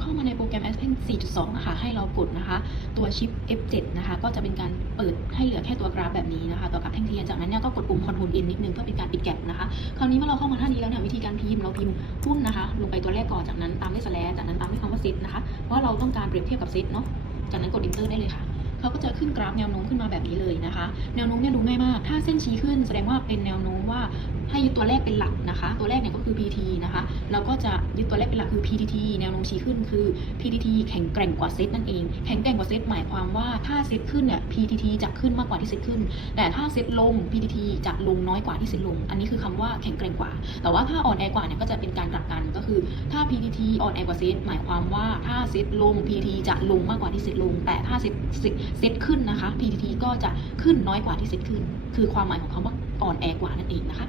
เข้ามาในโปรแกรม Aspen 4.2 นะคะ ให้เรากดนะคะ ตัวชิป F7 นะคะ ก็จะเป็นการเปิดให้เหลือแค่ตัวกราฟแบบนี้นะคะ ตัวกราฟแท่งเทียน จากนั้นเนี่ยก็กดปุ่ม Ctrl N นิดนึงเพื่อเป็นการปิดแก็บนะคะ คราวนี้เมื่อเราเข้ามาท่านี้แล้วเนี่ยวิธีการพิมพ์เราพิมพ์หุ้นนะคะ ลงไปตัวแรกก่อน จากนั้นตามด้วย slash จากนั้นตามด้วยคำว่าเซตนะคะเพราะเราต้องการเปรียบเทียบกับเซตเนาะ จากนั้นกด enter ได้เลยค่ะเขาก็จะขึ้นกราฟแนวโน้มขึ้นมาแบบนี้เลยนะคะ แนวโน้มเนี่ยดูง่ายมาก ถ้าเส้นชี้ขึ้นแสดงว่าเป็นแนวโน้มว่าให้ยึดตัวแรกเป็นหลักนะคะ ตัวแรกเนี่ยก็คือ P เราก็จะยึดตัวแรกเป็นหลักคือ PTT แนวโน้มชี้ขึ้นคือ PTT แข็งแกร่งกว่าเซตนั่นเอง แข็งแกร่งกว่าเซตหมายความว่าถ้าเซตขึ้นเนี่ย PTT จะขึ้นมากกว่าที่เซตขึ้น แต่ถ้าเซตลง PTT จะลงน้อยกว่าที่เซตลง อันนี้คือคำว่าแข็งแกร่งกว่า แต่ว่าถ้าอ่อนแอกว่าเนี่ยก็จะเป็นการกลับกันก็คือ ถ้า PTT อ่อนแอกว่าเซตหมายความว่าถ้าเซตลง PTT จะลงมากกว่าที่เซตลง แต่ถ้าเซตเซตเซตขึ้นนะคะ PTT ก็จะขึ้นน้อยกว่าที่เซตขึ้น คือความหมายของคำว่าอ่อนแอกว่านั่นเองนะคะ